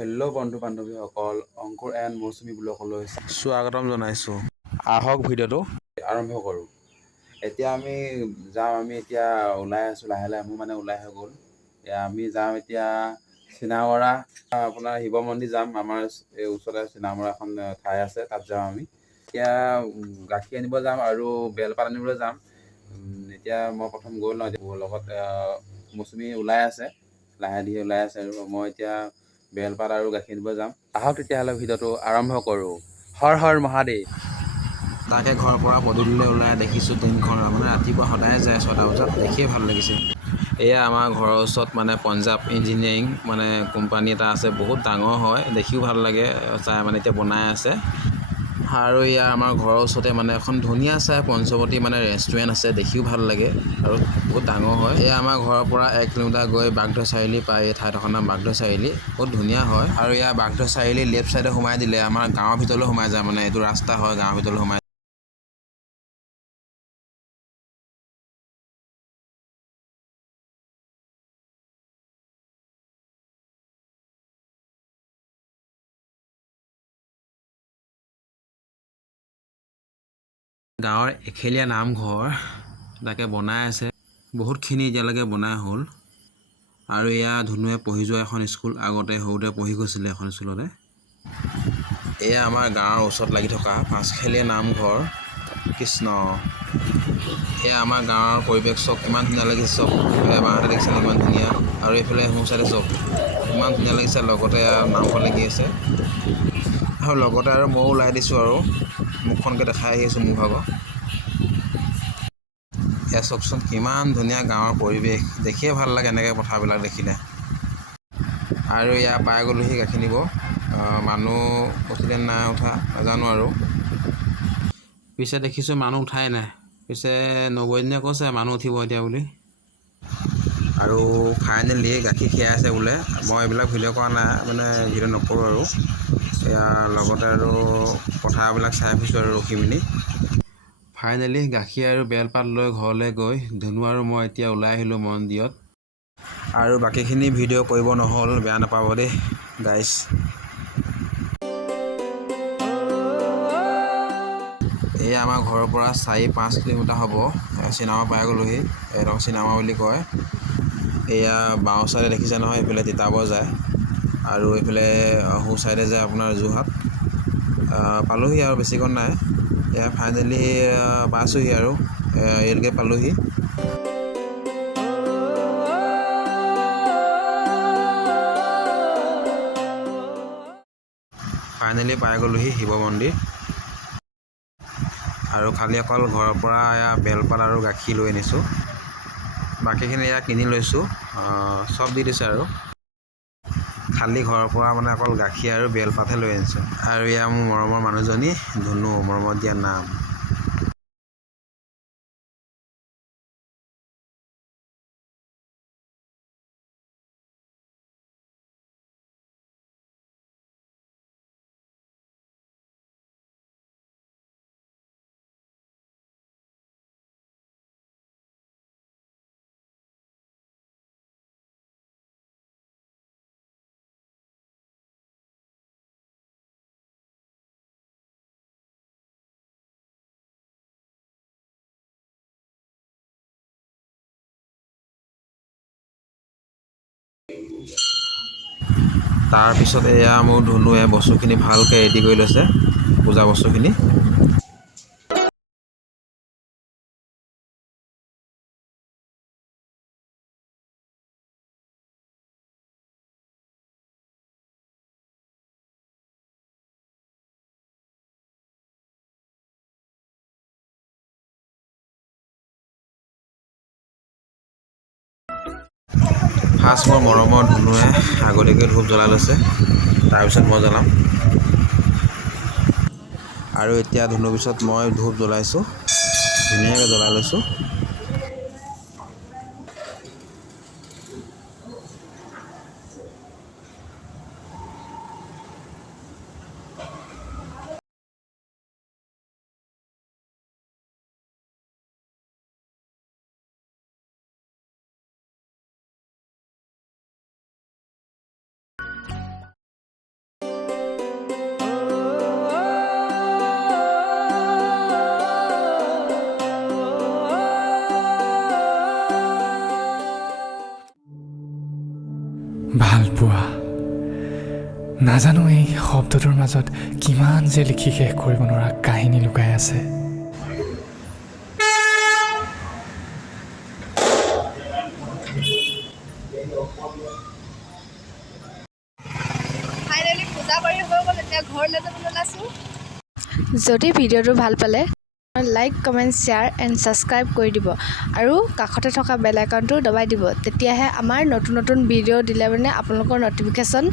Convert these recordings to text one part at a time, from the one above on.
Hello' বন্ধু বান্ধৱীসকল, অংকুৰ and মৌচুমী ব্লগলৈ স্বাগতম জনাইছোঁ। আহক ভিডিঅ'টো আৰম্ভ কৰোঁ। এতিয়া আমি এতিয়া ওলাই আছোঁ লাহে লাহে, মোৰ মানে ওলাই হৈ গ'ল। আমি যাম এতিয়া চিনামৰা, আপোনাৰ শিৱ মন্দিৰ যাম। আমাৰ এই ওচৰতে চিনামৰা এখন ঠাই আছে, তাত যাম আমি। এতিয়া গাখীৰ আনিব যাম আৰু বেলপাত আনিবলৈ যাম। এতিয়া মই প্ৰথম গৈ লওঁ, মোৰ লগত মৌচুমী ওলাই আছে, লাহে ধীৰে ওলাই আছে আৰু মই এতিয়া বেলপাত আৰু গাখীৰ আনিব যাম। আহক তেতিয়াহ'লে ভিডিঅ'টো আৰম্ভ কৰোঁ। হৰ হৰ মহাদেৱ। তাকে ঘৰৰ পৰা পদূলিলৈ ওলাই দেখিছোঁ ট্ৰেইনখন, মানে ৰাতিপুৱা সদায় যায় 6টা বজাত, দেখিয়ে ভাল লাগিছে। এয়া আমাৰ ঘৰৰ ওচৰত মানে পঞ্জাৱ ইঞ্জিনিয়াৰিং মানে কোম্পানী এটা আছে, বহুত ডাঙৰ হয়, দেখিও ভাল লাগে চাই, মানে এতিয়া বনাই আছে। আৰু ইয়াৰ আমাৰ ঘৰৰ ওচৰতে মানে এখন ধুনীয়া চাই পঞ্চৱতী মানে ৰেষ্টুৰেণ্ট আছে, দেখিও ভাল লাগে আৰু বহুত ডাঙৰ হয়। এয়া আমাৰ ঘৰৰ পৰা 1 কিলোমিটাৰ গৈ বাগধৰা চাৰিআলি পায়। এই ঠাইডোখৰ নাম বাগধৰা চাৰিআলি, বহুত ধুনীয়া হয়। আৰু ইয়াৰ বাগধৰা চাৰিআলি লেফ্ট চাইডে সোমাই দিলে আমাৰ গাঁৱৰ ভিতৰলৈ সোমাই যায়, মানে এইটো ৰাস্তা হয়, গাঁৱৰ ভিতৰলৈ সোমাই গাঁৱৰ এখেলীয়া নামঘৰ তাকে বনাই আছে, বহুতখিনি এতিয়ালৈকে বনাই হ'ল। আৰু এয়া ধুনুৱে পঢ়ি যোৱা এখন স্কুল, আগতে সৰুতে পঢ়ি গৈছিলে এখন স্কুলতে। এয়া আমাৰ গাঁৱৰ ওচৰত লাগি থকা পাঁচখেলীয়া নামঘৰ। কৃষ্ণ, এয়া আমাৰ গাঁৱৰ পৰিৱেশ চব কিমান ধুনীয়া লাগিছে, চব বাঁহতে দেখিছে ইমান ধুনীয়া। আৰু এইফালে সোঁ চাইডে চব ইমান ধুনীয়া লাগিছে, লগতে নামঘৰ লাগি আছে। আৰু লগতে আৰু ময়ো ওলাই দিছোঁ আৰু মুখখনকে দেখাই আহিছোঁ মোৰ ভাগৰ। এয়া চাওকচোন কিমান ধুনীয়া গাঁৱৰ পৰিৱেশ, দেখিয়ে ভাল লাগে এনেকৈ পথাৰবিলাক দেখিলে। আৰু এয়া পাই গ'লোহি গাখীৰ নিব। মানুহ উঠিলে নাই উঠা নাজানো আৰু। পিছে দেখিছোঁ মানুহ উঠাই নাই, পিছে নবৌজনীয়ে কৈছে মানুহ উঠিব এতিয়া বুলি। আৰু ফাইনেলি গাখীৰ খীৰাই আছে বোলে। মই এইবিলাক ভিডিঅ' কৰা নাই, মানে ভিডিঅ' নকৰোঁ আৰু। এয়া লগতে আৰু পথাৰবিলাক চাই ফুৰিছোঁ আৰু ৰখি মেলি। ফাইনেলি গাখীৰ আৰু বেলপাত লৈ ঘৰলৈ গৈ ধুনু আৰু মই এতিয়া ওলাই আহিলোঁ মন্দিৰত। আৰু বাকীখিনি ভিডিঅ' কৰিব নহ'ল, বেয়া নাপাব দেই গাইছ। এয়া আমাৰ ঘৰৰ পৰা 4-5 কিলোমিটাৰ হ'ব, চিনেমা পাই গ'লোহি। এইডোখৰ চিনেমা বুলি কয়। এয়া বাওঁ চাইডে দেখিছে নহয়, এইফালে তিতাবৰ যায় আৰু এইফালে সোঁ চাইডে যায় আপোনাৰ যোৰহাট। পালোহি আৰু বেছিকণ নাই। এয়া ফাইনেলি পাইছোঁহি আৰু এইলৈকে পালোহি। ফাইনেলি পাই গ'লোহি শিৱ মন্দিৰ। আৰু খালি অকল ঘৰৰ পৰা এয়া বেলপাত আৰু গাখীৰ লৈ আনিছোঁ, বাকীখিনি এয়া কিনি লৈছোঁ। চব দি দিছে আৰু খালি ঘৰৰ পৰা মানে অকল গাখীৰ আৰু বেলপাতহে লৈ আনিছোঁ। আৰু এয়া মোৰ মৰমৰ মানুহজনী ধুনু, মৰমত দিয়া নাম। তাৰপিছত এয়া মোৰ ধুনুৱে বস্তুখিনি ভালকৈ ৰেডি কৰি লৈছে, পূজা বস্তুখিনি। ফাৰ্ষ্ট মোৰ মৰমৰ ধুনুৱে আগতীয়াকৈ ধূপ জ্বলাই লৈছে, তাৰপিছত মই জ্বলাম। আৰু এতিয়া ধুনুৰ পিছত মই ধূপ জ্বলাইছোঁ, ধুনীয়াকৈ জ্বলাই লৈছোঁ। ভাল পোৱা। নাজানো এই শব্দটোৰ মাজত কিমান যে লিখি শেষ কৰিব নোৱাৰা কাহিনী লুকাই আছে। ফাইনেলি পূজা কৰি হৈ গ'ল, এতিয়া ঘৰলৈ যাবলৈ ওলাইছোঁ। যদি ভিডিঅ'টো ভাল পালে like, comment, share and subscribe কৰি দিব আৰু কাষতে থকা বেল আইকনটো দবাই দিব। তেতিয়াহে আমাৰ নতুন নতুন ভিডিঅ' দিলে মানে আপোনালোকৰ ন'টিফিকেশ্যন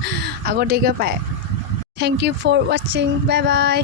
আগতীয়াকৈ পায়। থেংক ইউ ফৰ ৱাচিং। Bye bye.